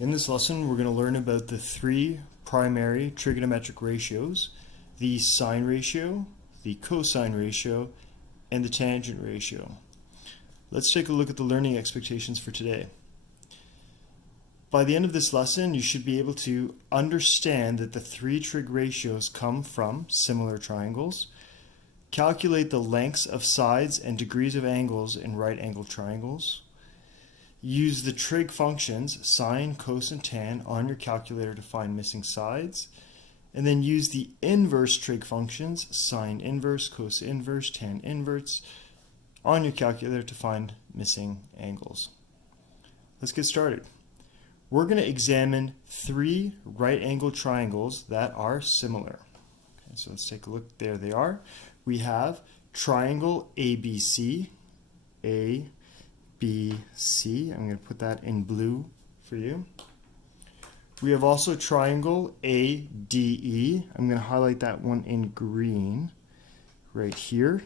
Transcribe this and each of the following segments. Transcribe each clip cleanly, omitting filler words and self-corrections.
In this lesson, we're going to learn about the three primary trigonometric ratios: the sine ratio, the cosine ratio, and the tangent ratio. Let's take a look at the learning expectations for today. By the end of this lesson, you should be able to understand that the three trig ratios come from similar triangles. Calculate the lengths of sides and degrees of angles in right-angled triangles. Use the trig functions sine, cos, and tan on your calculator to find missing sides. And then use the inverse trig functions sine inverse, cos inverse, tan inverse on your calculator to find missing angles. Let's get started. We're going to examine three right-angled triangles that are similar. Okay, so let's take a look. There they are. We have triangle ABC, ABC. I'm going to put that in blue for you. We have also triangle ADE. I'm going to highlight that one in green right here.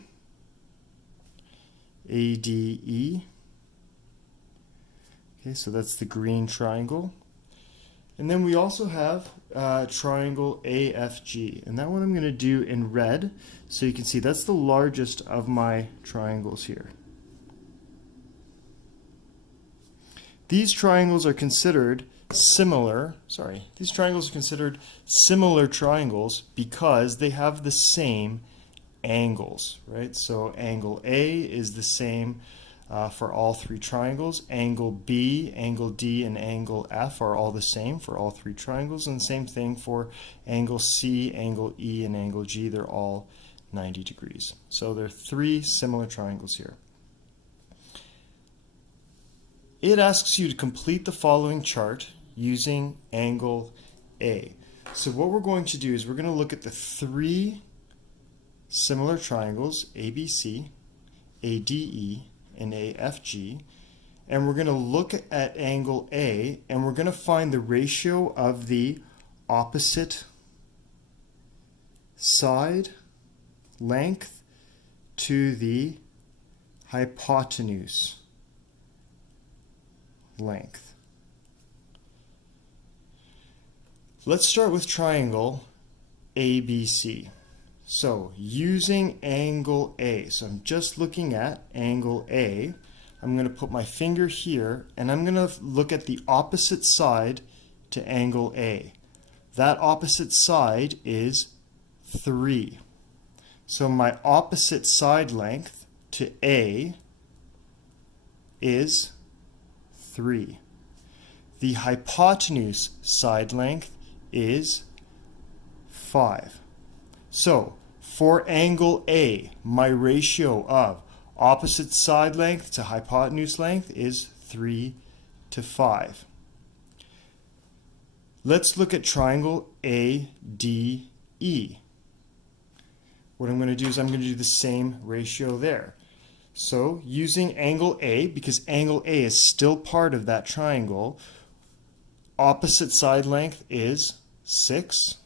ADE. Okay, so that's the green triangle. And then we also have triangle AFG. And that one I'm going to do in red, so you can see that's the largest of my triangles here. These triangles are considered similar triangles because they have the same angles, right? So angle A is the same for all three triangles. Angle B, angle D, and angle F are all the same for all three triangles, and the same thing for angle C, angle E, and angle G. They're all 90 degrees. So there are three similar triangles here. It asks you to complete the following chart using angle A. So what we're going to do is we're going to look at the three similar triangles, ABC, ADE, and AFG, and we're going to look at angle A, and we're going to find the ratio of the opposite side length to the hypotenuse length. Let's start with triangle ABC. So using angle A, so I'm just looking at angle A. I'm going to put my finger here and I'm going to look at the opposite side to angle A. That opposite side is 3. So my opposite side length to A is 3. The hypotenuse side length is 5. So for angle A, my ratio of opposite side length to hypotenuse length is 3 to 5. Let's look at triangle ADE. What I'm going to do is I'm going to do the same ratio there. So using angle A, because angle A is still part of that triangle, opposite side length is 6.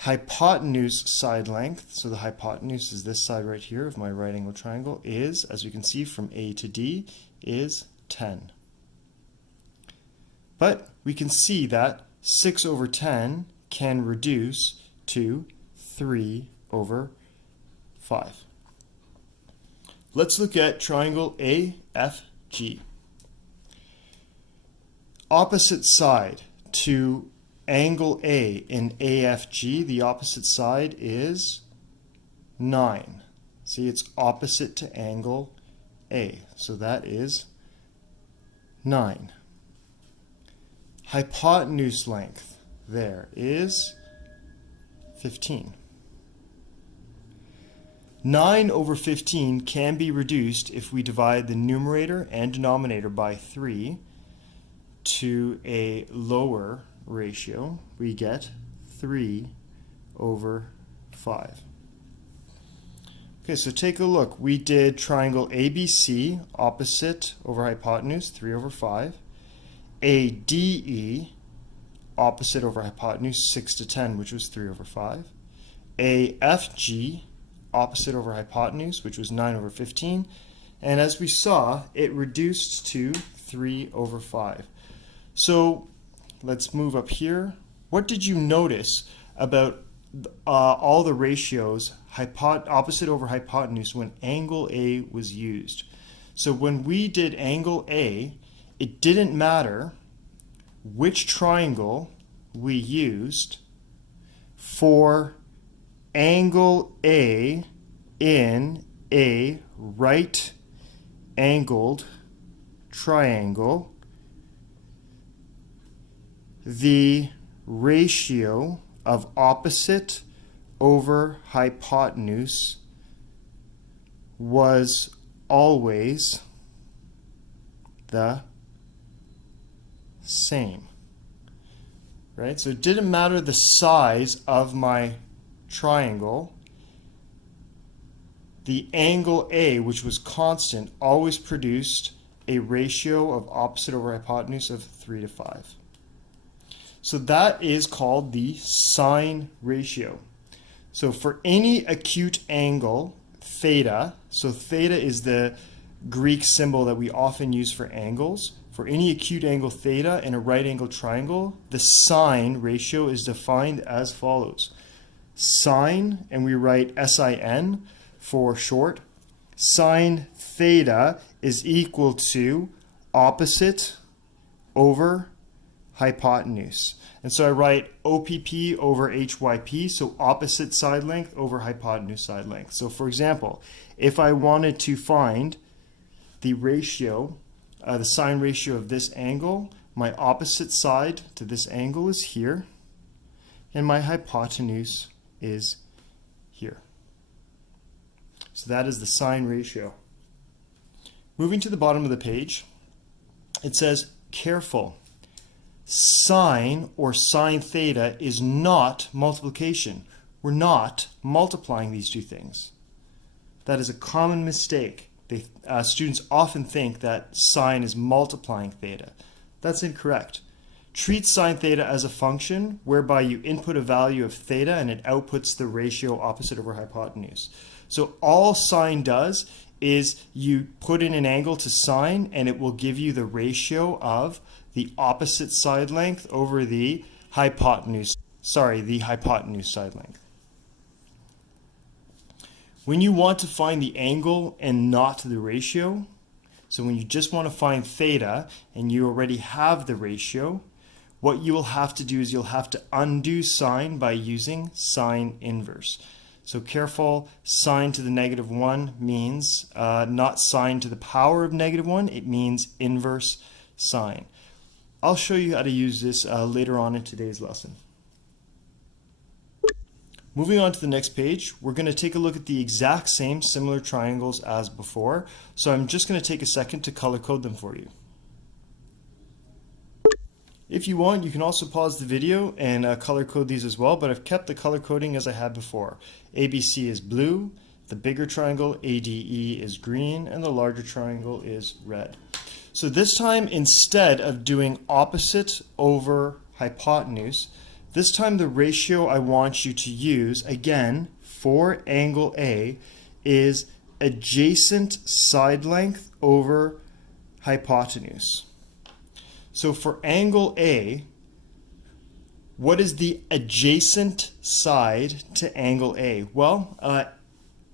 Hypotenuse side length, so the hypotenuse is this side right here of my right angle triangle, is, as we can see from A to D, is 10. But we can see that 6 over 10 can reduce to 3 over 5. Let's look at triangle AFG. Opposite side to angle A in AFG, the opposite side is 9. See, it's opposite to angle A, so that is 9. Hypotenuse length there is 15. 9 over 15 can be reduced if we divide the numerator and denominator by 3 to a lower ratio. We get 3 over 5. Okay, so take a look. We did triangle ABC, opposite over hypotenuse, 3 over 5. ADE, opposite over hypotenuse, 6 to 10, which was 3 over 5. AFG, opposite over hypotenuse, which was 9 over 15. And as we saw, it reduced to 3 over 5. So let's move up here. What did you notice about all the ratios opposite over hypotenuse when angle A was used? So when we did angle A, it didn't matter which triangle we used for angle A in a right angled triangle. The ratio of opposite over hypotenuse was always the same, right? So it didn't matter the size of my triangle. The angle A, which was constant, always produced a ratio of opposite over hypotenuse of 3 to 5. So that is called the sine ratio. So for any acute angle, theta, so theta is the Greek symbol that we often use for angles. For any acute angle theta in a right angle triangle, the sine ratio is defined as follows. Sine, and we write SIN for short, sine theta is equal to opposite over hypotenuse. And so I write OPP over HYP, so opposite side length over hypotenuse side length. So for example, if I wanted to find the ratio, the sine ratio of this angle, my opposite side to this angle is here, and my hypotenuse is here. So that is the sine ratio. Moving to the bottom of the page, it says, careful. Sine or sine theta is not multiplication. We're not multiplying these two things. That is a common mistake. Students often think that sine is multiplying theta. That's incorrect. Treat sine theta as a function whereby you input a value of theta and it outputs the ratio opposite over hypotenuse. So all sine does is you put in an angle to sine and it will give you the ratio of the opposite side length over the hypotenuse side length. When you want to find the angle and not the ratio, so when you just want to find theta and you already have the ratio, what you will have to do is you'll have to undo sine by using sine inverse. So careful, sine to the -1 means not sine to the power of -1, it means inverse sine. I'll show you how to use this later on in today's lesson. Moving on to the next page, we're going to take a look at the exact same similar triangles as before. So I'm just going to take a second to color code them for you. If you want, you can also pause the video and color code these as well, but I've kept the color coding as I had before. ABC is blue, the bigger triangle ADE is green, and the larger triangle is red. So this time, instead of doing opposite over hypotenuse, this time the ratio I want you to use, again, for angle A, is adjacent side length over hypotenuse. So for angle A, what is the adjacent side to angle A? Well,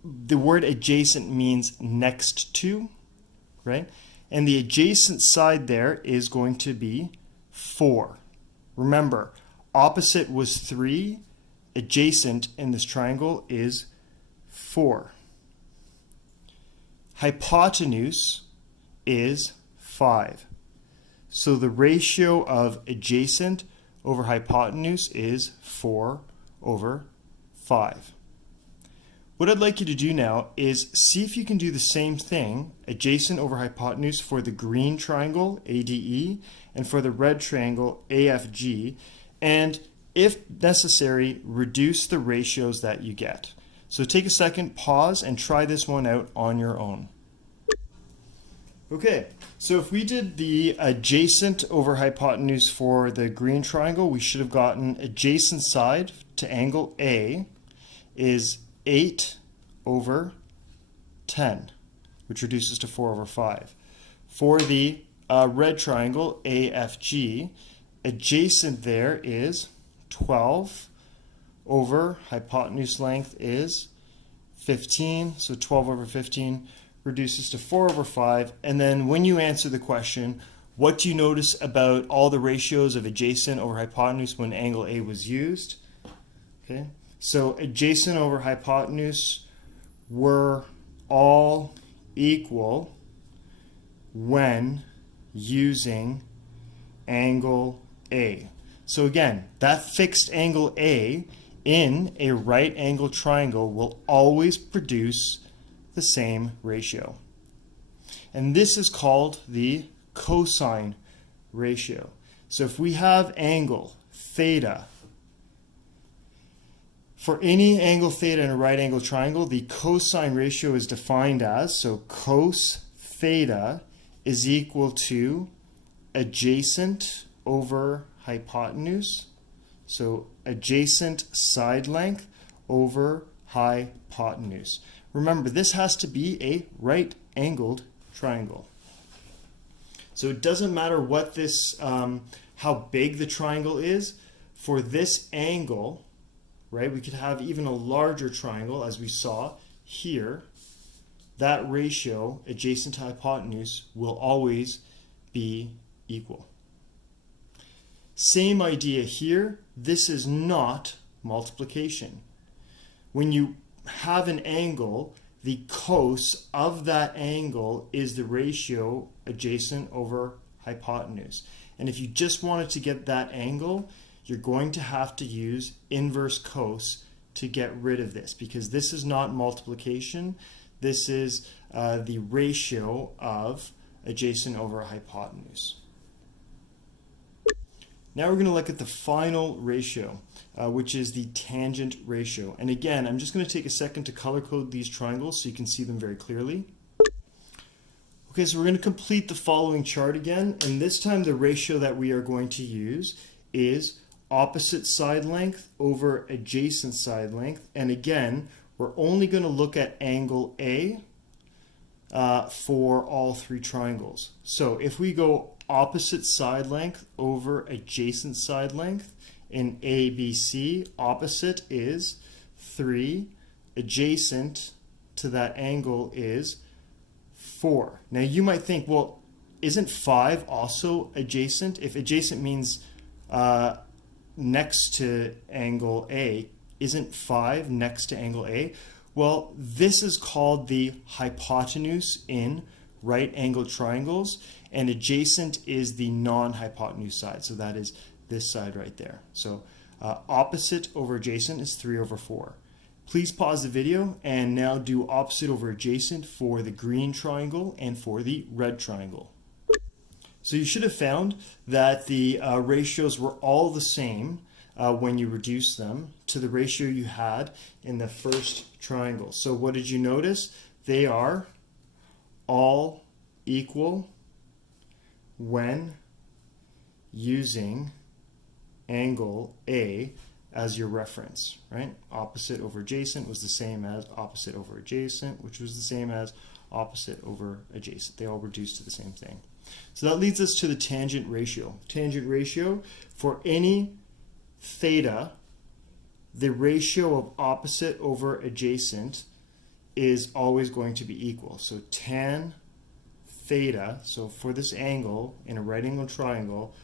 the word adjacent means next to, right? And the adjacent side there is going to be 4. Remember, opposite was 3, adjacent in this triangle is 4. Hypotenuse is 5. So the ratio of adjacent over hypotenuse is 4 over 5. What I'd like you to do now is see if you can do the same thing, adjacent over hypotenuse, for the green triangle, ADE, and for the red triangle, AFG, and if necessary, reduce the ratios that you get. So take a second, pause, and try this one out on your own. Okay, so if we did the adjacent over hypotenuse for the green triangle, we should have gotten adjacent side to angle A is 8 over 10, which reduces to 4 over 5. For the red triangle, AFG, adjacent there is 12 over hypotenuse length is 15, so 12 over 15 reduces to 4 over 5. And then when you answer the question, what do you notice about all the ratios of adjacent over hypotenuse when angle A was used? Okay, so adjacent over hypotenuse were all equal when using angle A. So again, that fixed angle A in a right angle triangle will always produce the same ratio. And this is called the cosine ratio. So if we have angle theta, for any angle theta in a right angle triangle, the cosine ratio is defined as, so cos theta is equal to adjacent over hypotenuse, so adjacent side length over hypotenuse. Remember, this has to be a right angled triangle. So it doesn't matter what this, how big the triangle is. For this angle, right, we could have even a larger triangle, as we saw here. That ratio, adjacent to hypotenuse, will always be equal. Same idea here. This is not multiplication. When you have an angle, the cos of that angle is the ratio adjacent over hypotenuse. And if you just wanted to get that angle, you're going to have to use inverse cos to get rid of this, because this is not multiplication. This is the ratio of adjacent over hypotenuse. Now we're going to look at the final ratio, which is the tangent ratio. And again, I'm just going to take a second to color code these triangles so you can see them very clearly. Okay, so we're going to complete the following chart again, and this time the ratio that we are going to use is opposite side length over adjacent side length. And again, we're only going to look at angle A for all three triangles. So if we go opposite side length over adjacent side length in ABC, opposite is 3, adjacent to that angle is 4. Now you might think, well, isn't 5 also adjacent? If adjacent means next to angle A, isn't 5 next to angle A? Well, this is called the hypotenuse in right angled triangles, and adjacent is the non-hypotenuse side. So that is this side right there. So opposite over adjacent is 3 over 4. Please pause the video and now do opposite over adjacent for the green triangle and for the red triangle. So you should have found that the ratios were all the same when you reduce them to the ratio you had in the first triangle. So what did you notice? They are all equal when using angle A as your reference, right? Opposite over adjacent was the same as opposite over adjacent, which was the same as opposite over adjacent. They all reduce to the same thing. So that leads us to the tangent ratio. Tangent ratio, for any theta, the ratio of opposite over adjacent is always going to be equal. So tan theta, so for this angle in a right angle triangle,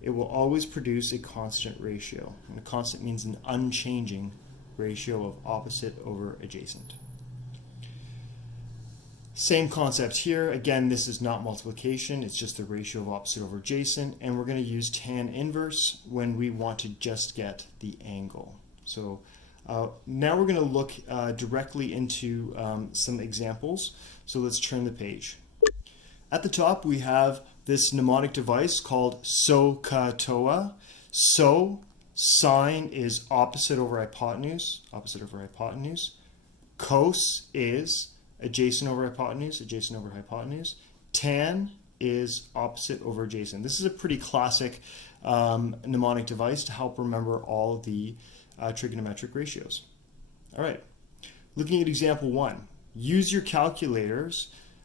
it will always produce a constant ratio. And a constant means an unchanging ratio of opposite over adjacent. Same concept here. Again, this is not multiplication, it's just the ratio of opposite over adjacent, and we're going to use tan inverse when we want to just get the angle. So now we're going to look directly into some examples. So let's turn the page. At the top we have this mnemonic device called Sohcahtoa. So, sine is opposite over hypotenuse, opposite over hypotenuse. Cos is adjacent over hypotenuse, adjacent over hypotenuse. Tan is opposite over adjacent. This is a pretty classic mnemonic device to help remember all the trigonometric ratios. All right, looking at example 1, use your calculator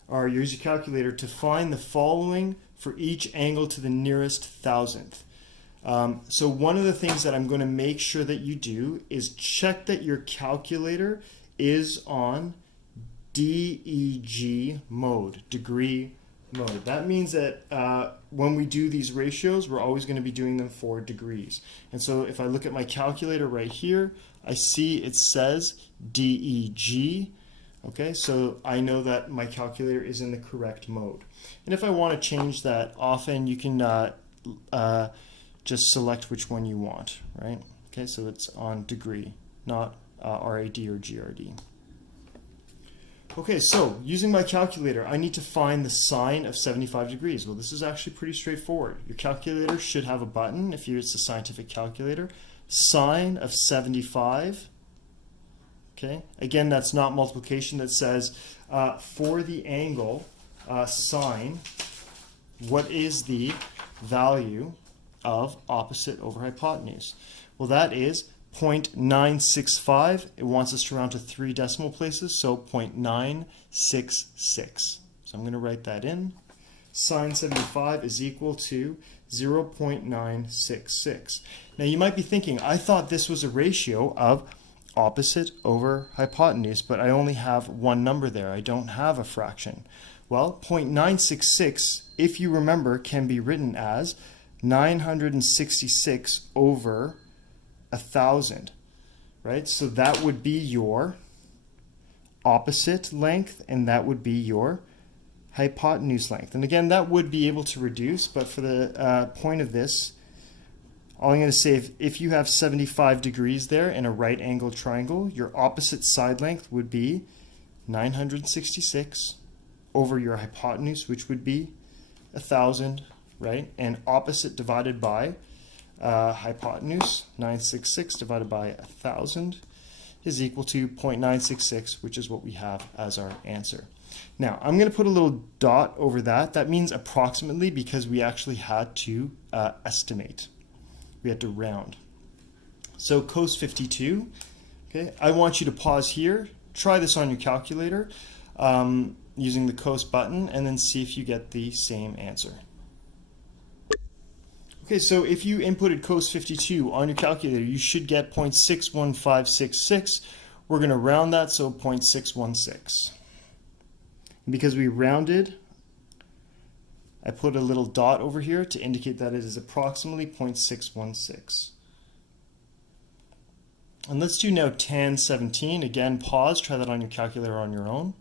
to find the following for each angle to the nearest thousandth. So one of the things that I'm going to make sure that you do is check that your calculator is on DEG mode, degree mode. That means that when we do these ratios, we're always going to be doing them for degrees. And so if I look at my calculator right here, I see it says DEG. Okay, so I know that my calculator is in the correct mode. And if I want to change that, often you can just select which one you want, right? Okay, so it's on degree, not RAD or GRD. Okay, so using my calculator, I need to find the sine of 75 degrees. Well, this is actually pretty straightforward. Your calculator should have a button, if it's a scientific calculator, sine of 75. Okay, again, that's not multiplication. That says for the angle sine, what is the value of opposite over hypotenuse? Well, that is 0.965. It wants us to round to 3 decimal places, so 0.966. So I'm going to write that in. Sine 75 is equal to 0.966. Now you might be thinking, I thought this was a ratio of opposite over hypotenuse, but I only have one number there. I don't have a fraction. Well, 0.966, if you remember, can be written as 966 over 1,000, right? So that would be your opposite length, and that would be your hypotenuse length. And again, that would be able to reduce, but for the point of this, all I'm going to say, if you have 75 degrees there in a right angle triangle, your opposite side length would be 966 over your hypotenuse, which would be 1,000, right? And opposite divided by hypotenuse, 966 divided by 1,000 is equal to 0.966, which is what we have as our answer. Now, I'm going to put a little dot over that. That means approximately, because we actually had to estimate. We had to round. So cos 52, okay, I want you to pause here, try this on your calculator using the cos button, and then see if you get the same answer. Okay, so if you inputted cos 52 on your calculator, you should get 0.61566. We're going to round that, so 0.616. And because we rounded, I put a little dot over here to indicate that it is approximately 0.616. And let's do now tan 17. Again, pause, try that on your calculator on your own.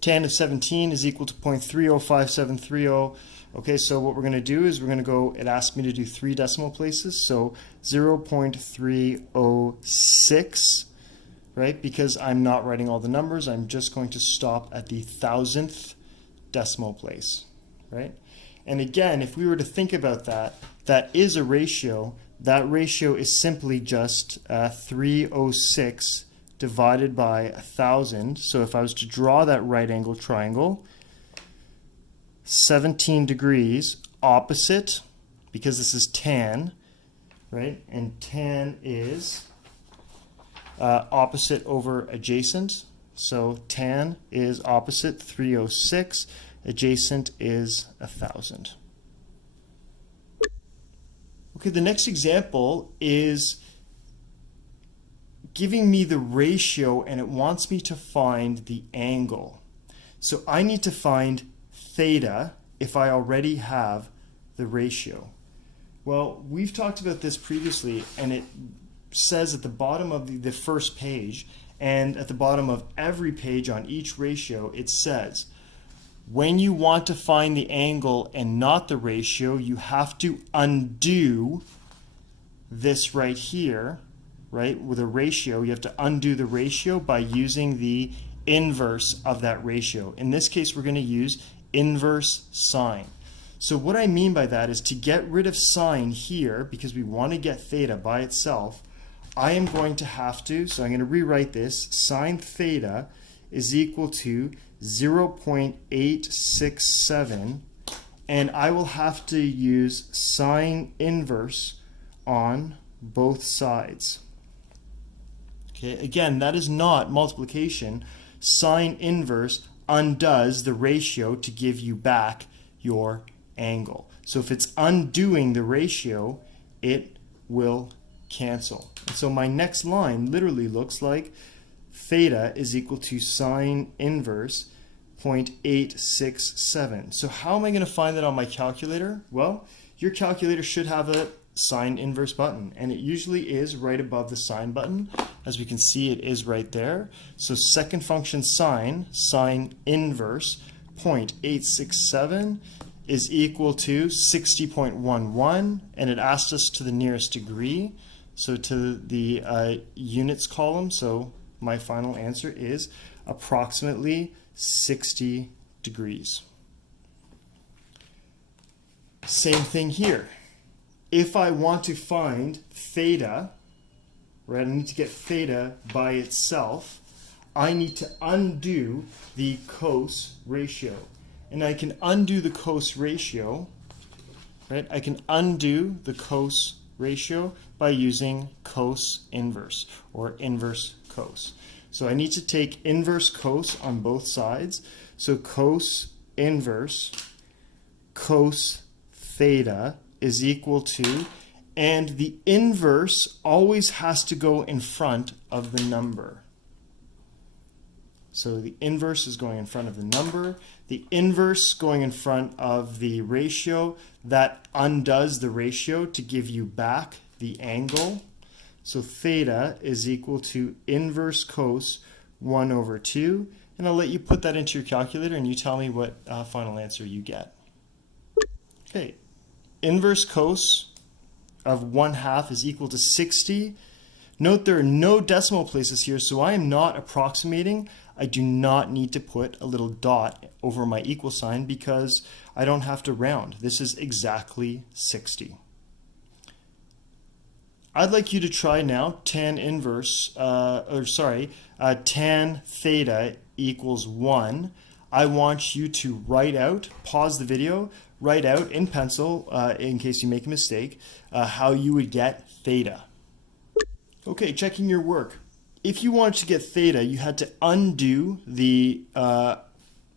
Tan of 17 is equal to 0.305730. Okay, so what we're going to do is we're going to go, it asked me to do 3 decimal places, so 0.306, right? Because I'm not writing all the numbers, I'm just going to stop at the 1,000th decimal place, right? And again, if we were to think about that, that is a ratio. That ratio is simply just 306 divided by 1,000. So if I was to draw that right angle triangle, 17 degrees opposite, because this is tan, right? And tan is opposite over adjacent. So tan is opposite 306. Adjacent is 1,000. Okay, the next example is giving me the ratio and it wants me to find the angle. So I need to find theta if I already have the ratio. Well, we've talked about this previously, and it says at the bottom of the first page and at the bottom of every page on each ratio, it says, when you want to find the angle and not the ratio, you have to undo this right here, right? With a ratio, you have to undo the ratio by using the inverse of that ratio. In this case, we're going to use inverse sine. So what I mean by that is to get rid of sine here, because we want to get theta by itself, I am going to have to, so I'm going to rewrite this, sine theta is equal to 0.867, and I will have to use sine inverse on both sides. Okay, again, that is not multiplication. Sine inverse undoes the ratio to give you back your angle. So if it's undoing the ratio, it will cancel. And so my next line literally looks like theta is equal to sine inverse 0.867. So how am I going to find that on my calculator? Well, your calculator should have a sine inverse button, and it usually is right above the sine button. As we can see, it is right there. So second function sine inverse 0.867 is equal to 60.11, and it asked us to the nearest degree, so to the units column. So my final answer is approximately 60 degrees. Same thing here. If I want to find theta, right, I need to get theta by itself, I need to undo the cos ratio. And I can undo the cos ratio, right? I can undo the cos ratio by using cos inverse or inverse cos. So I need to take inverse cos on both sides. So cos inverse cos theta is equal to, and the inverse always has to go in front of the number. So the inverse is going in front of the number. The inverse going in front of the ratio, that undoes the ratio to give you back the angle. So theta is equal to inverse cos 1 over 2. And I'll let you put that into your calculator and you tell me what final answer you get. Okay, inverse cos of 1/2 is equal to 60. Note there are no decimal places here, so I am not approximating. I do not need to put a little dot over my equal sign because I don't have to round. This is exactly 60. I'd like you to try now tan theta equals 1. I want you to write out, pause the video, write out in pencil, in case you make a mistake, how you would get theta. Okay, checking your work. If you wanted to get theta, you had to undo the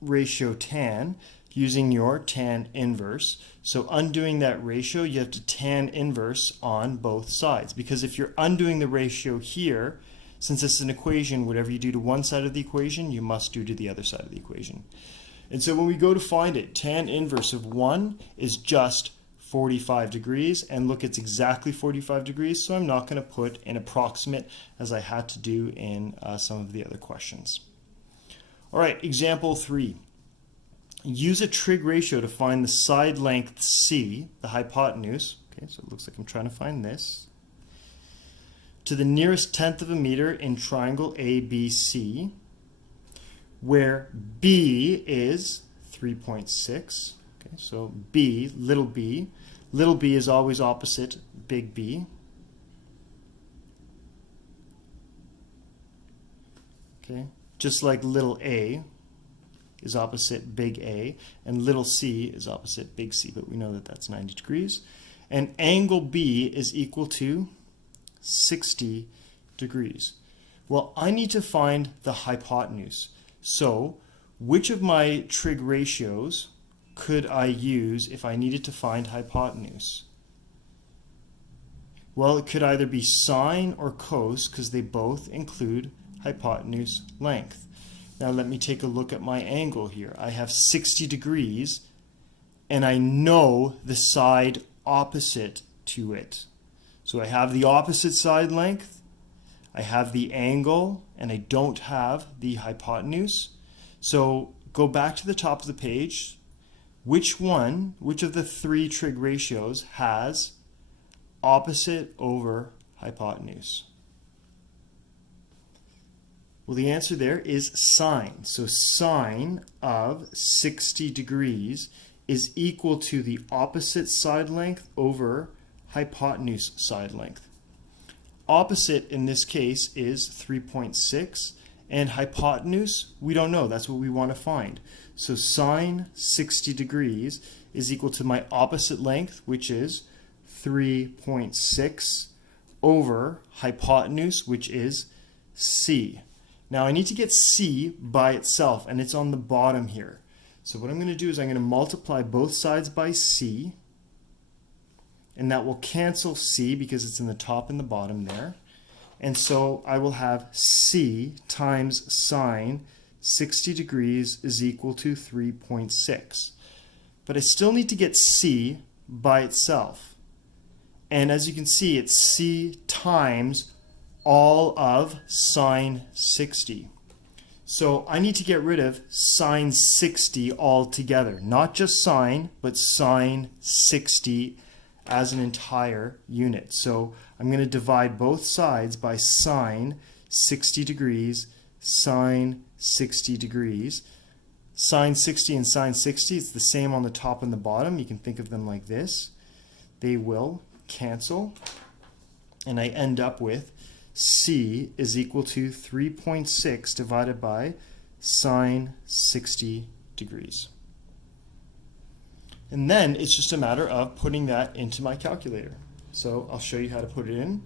ratio tan using your tan inverse. So undoing that ratio, you have to tan inverse on both sides. Because if you're undoing the ratio here, since it's an equation, whatever you do to one side of the equation, you must do to the other side of the equation. And so when we go to find it, tan inverse of 1 is just 45 degrees, and look, it's exactly 45 degrees, so I'm not going to put an approximate as I had to do in some of the other questions. All right, example 3. Use a trig ratio to find the side length C, the hypotenuse. Okay, so it looks like I'm trying to find this, to the nearest tenth of a meter in triangle ABC, where B is 3.6. Okay, so B, little b is always opposite big B. Okay, just like little a is opposite big A, and little c is opposite big C, but we know that that's 90 degrees. And angle B is equal to 60 degrees. Well, I need to find the hypotenuse. So, which of my trig ratios could I use if I needed to find hypotenuse? Well, it could either be sine or cos, because they both include hypotenuse length. Now let me take a look at my angle here. I have 60 degrees, and I know the side opposite to it. So I have the opposite side length, I have the angle, and I don't have the hypotenuse. So go back to the top of the page. Which of the 3 trig ratios has opposite over hypotenuse? Well, the answer there is sine. So sine of 60 degrees is equal to the opposite side length over hypotenuse side length. Opposite in this case is 3.6, and hypotenuse, we don't know. That's what we want to find. So sine 60 degrees is equal to my opposite length, which is 3.6, over hypotenuse, which is C. Now I need to get C by itself, and it's on the bottom here. So what I'm going to do is I'm going to multiply both sides by c, and that will cancel c because it's in the top and the bottom there. And so I will have c times sine 60 degrees is equal to 3.6. But I still need to get c by itself. And as you can see, it's c times all of sine 60. So I need to get rid of sine 60 altogether. Not just sine, but sine 60 as an entire unit. So I'm going to divide both sides by sine 60 degrees, sine 60 degrees. Sine 60 and sine 60, it's the same on the top and the bottom. You can think of them like this. They will cancel. And I end up with c is equal to 3.6 divided by sine 60 degrees. And then it's just a matter of putting that into my calculator. So I'll show you how to put it in.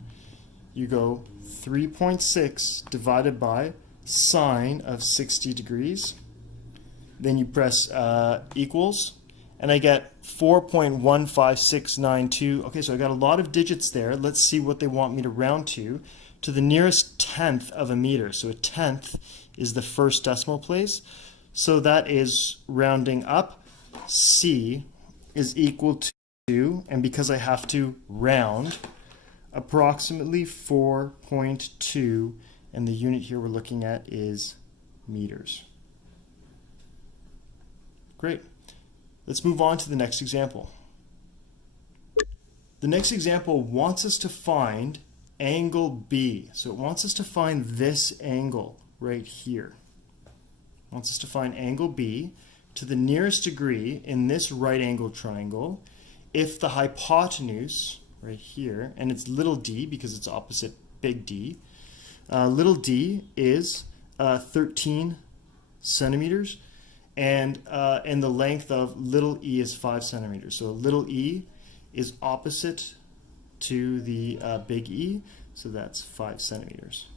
You go 3.6 divided by sine of 60 degrees. Then you press equals, and I get 4.15692. Okay, so I got a lot of digits there. Let's see what they want me to round to the nearest tenth of a meter. So a tenth is the first decimal place. So that is rounding up. C is equal to, and because I have to round, approximately 4.2, and the unit here we're looking at is meters. Great. Let's move on to the next example. The next example wants us to find angle B. So it wants us to find this angle right here. It wants us to find angle B to the nearest degree in this right angle triangle if the hypotenuse right here, and it's little d because it's opposite big D, little d is 13 centimeters, and the length of little e is 5 centimeters. So little e is opposite to the big E, so that's 5 centimeters.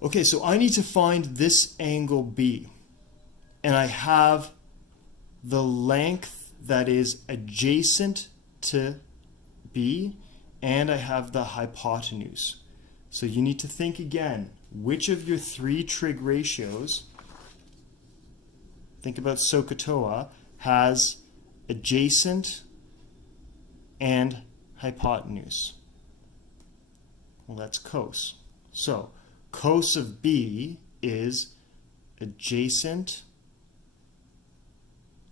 Okay, so I need to find this angle B, and I have the length that is adjacent to B, and I have the hypotenuse. So you need to think again, which of your three trig ratios, think about Sohcahtoa, has adjacent and hypotenuse? Well, that's cos. So cos of B is adjacent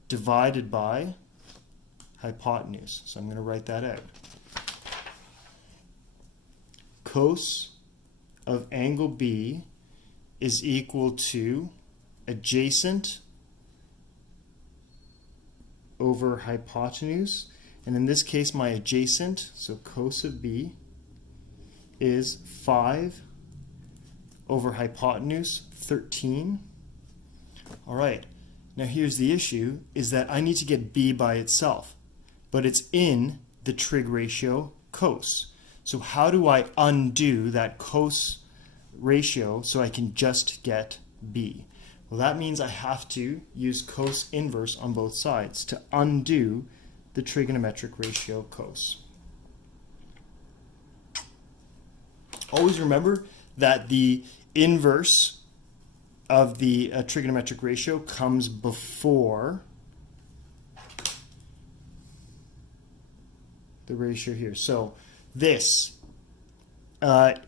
divided by hypotenuse. So I'm going to write that out. Cos of angle B is equal to adjacent over hypotenuse. And in this case, my adjacent, so cos of B, is 5 over hypotenuse, 13. All right, now here's the issue, is that I need to get B by itself, but it's in the trig ratio cos. So how do I undo that cos ratio so I can just get B? Well, that means I have to use cos inverse on both sides to undo the trigonometric ratio cos. Always remember that the inverse of the trigonometric ratio comes before the ratio here. So this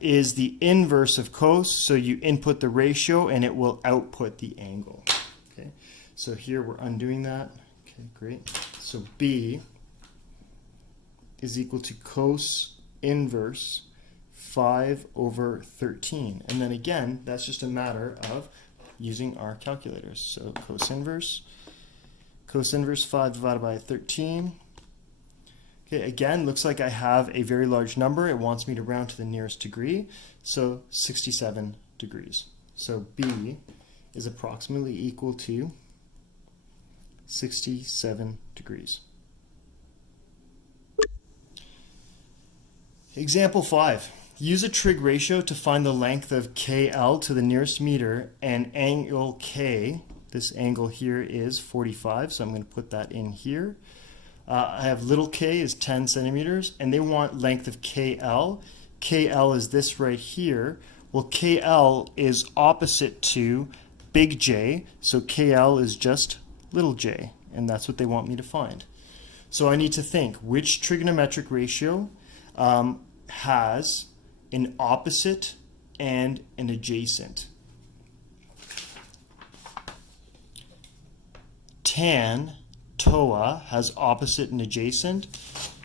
is the inverse of cos, so you input the ratio and it will output the angle. Okay, so here we're undoing that. Okay, great. So B is equal to cos inverse 5 over 13. And then again, that's just a matter of using our calculators. So cos inverse 5 divided by 13. Okay, again, looks like I have a very large number. It wants me to round to the nearest degree, so 67 degrees. So B is approximately equal to 67 degrees. Example 5. Use a trig ratio to find the length of KL to the nearest meter and angle K This angle here is 45, so I'm going to put that in here. I have little k is 10 centimeters, and they want length of KL. KL is this right here. Well, KL is opposite to big J, so KL is just little j, and that's what they want me to find. So I need to think which trigonometric ratio has an opposite and an adjacent. Tan TOA has opposite and adjacent,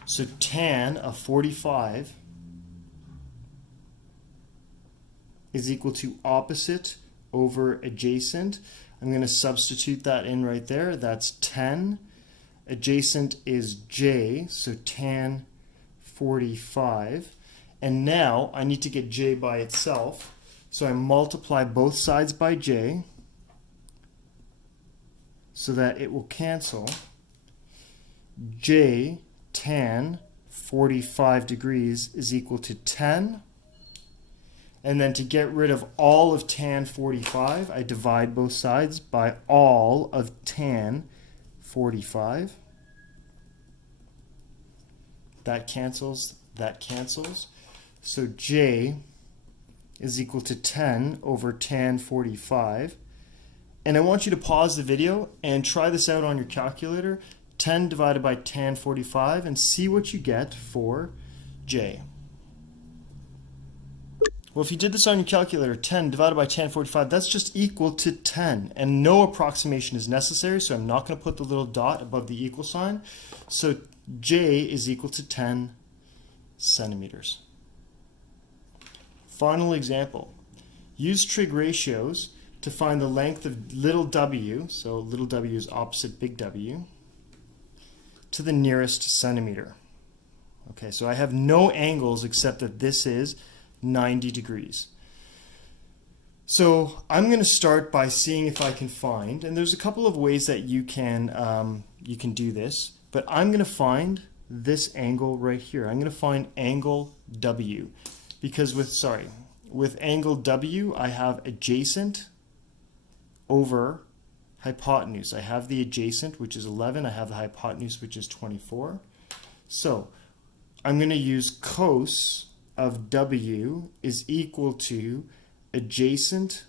so tan of 45 is equal to opposite over adjacent. I'm going to substitute that in right there. That's 10. Adjacent is j, so tan 45. And now I need to get j by itself, so I multiply both sides by j so that it will cancel. J tan 45 degrees is equal to 10. And then to get rid of all of tan 45, I divide both sides by all of tan 45. That cancels, that cancels. So j is equal to 10 over tan 45. And I want you to pause the video and try this out on your calculator. 10 divided by tan 45, and see what you get for j. Well, if you did this on your calculator, 10 divided by tan 45, that's just equal to 10. And no approximation is necessary, so I'm not going to put the little dot above the equal sign. So j is equal to 10 centimeters. Final example. Use trig ratios to find the length of little w, so little w is opposite big W, to the nearest centimeter. Okay, so I have no angles except that this is 90 degrees. So I'm going to start by seeing if I can find, and there's a couple of ways that you can do this, but I'm going to find this angle right here. I'm going to find angle W, because with angle W I have adjacent over hypotenuse. I have the adjacent, which is 11. I have the hypotenuse, which is 24. So I'm going to use cos of W is equal to adjacent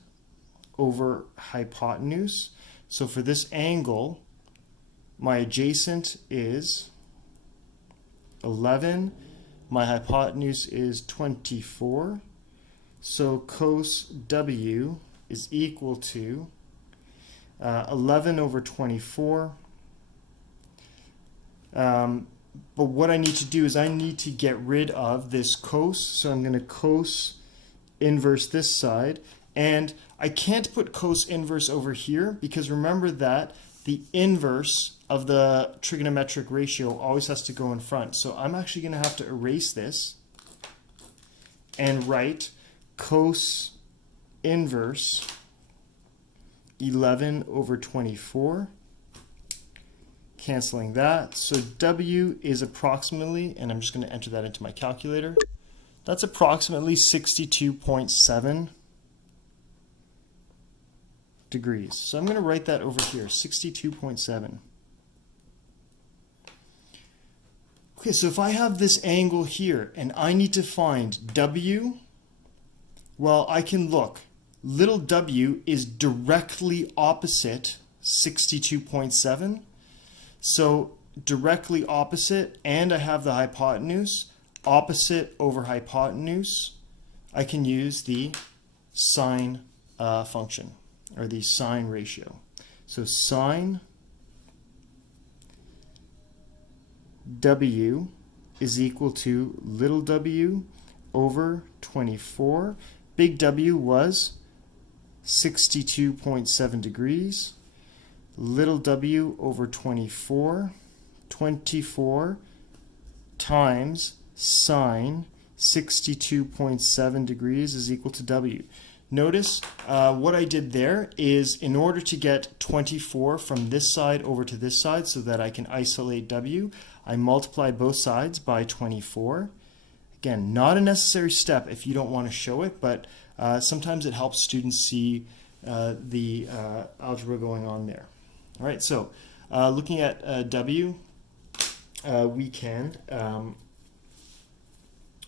over hypotenuse. So for this angle, my adjacent is 11. My hypotenuse is 24. So cos W is equal to 11 over 24. But what I need to do is I need to get rid of this cos. So I'm going to cos inverse this side. And I can't put cos inverse over here because remember that the inverse of the trigonometric ratio always has to go in front. So I'm actually going to have to erase this and write cos inverse 11 over 24. Canceling that. So W is approximately, and I'm just going to enter that into my calculator, that's approximately 62.7 degrees. So I'm going to write that over here, 62.7. Okay, so if I have this angle here and I need to find W, well, I can look. Little w is directly opposite 62.7. So directly opposite, and I have the hypotenuse, opposite over hypotenuse, I can use the sine function, or the sine ratio. So sine w is equal to little w over 24. Big W was 62.7 degrees. Little w over 24. 24 times sine 62.7 degrees is equal to w. Notice what I did there is, in order to get 24 from this side over to this side so that I can isolate w, I multiply both sides by 24. Again, not a necessary step if you don't want to show it, but sometimes it helps students see the algebra going on there. All right, so looking at W, we can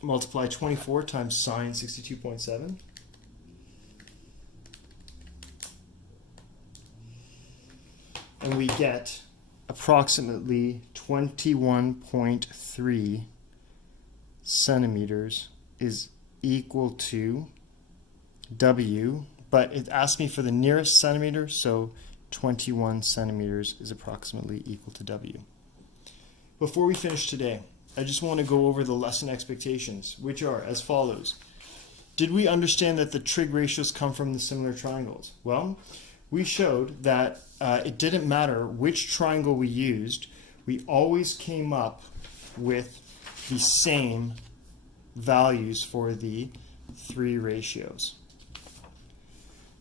multiply 24 times sine 62.7. And we get approximately 21.3 centimeters is equal to W, but it asked me for the nearest centimeter, so 21 centimeters is approximately equal to W. Before we finish today, I just want to go over the lesson expectations, which are as follows. Did we understand that the trig ratios come from the similar triangles? Well, we showed that it didn't matter which triangle we used, we always came up with the same values for the three ratios.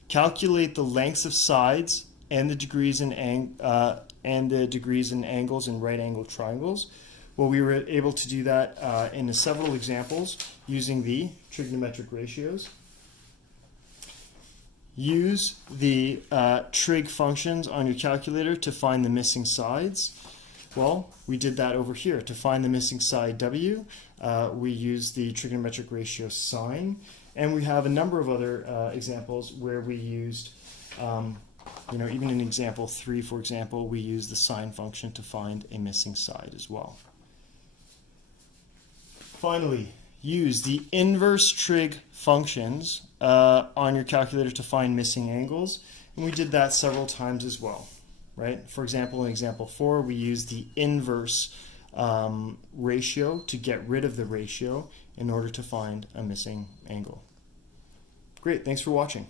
Calculate the lengths of sides and the degrees in angles in right-angled triangles. Well, we were able to do that in several examples using the trigonometric ratios. Use the trig functions on your calculator to find the missing sides. Well, we did that over here. To find the missing side W, we used the trigonometric ratio sine, and we have a number of other examples where we used, even in example 3, for example, we used the sine function to find a missing side as well. Finally, use the inverse trig functions on your calculator to find missing angles, and we did that several times as well, right? For example, in example 4, we used the inverse ratio to get rid of the ratio in order to find a missing angle. Great, thanks for watching.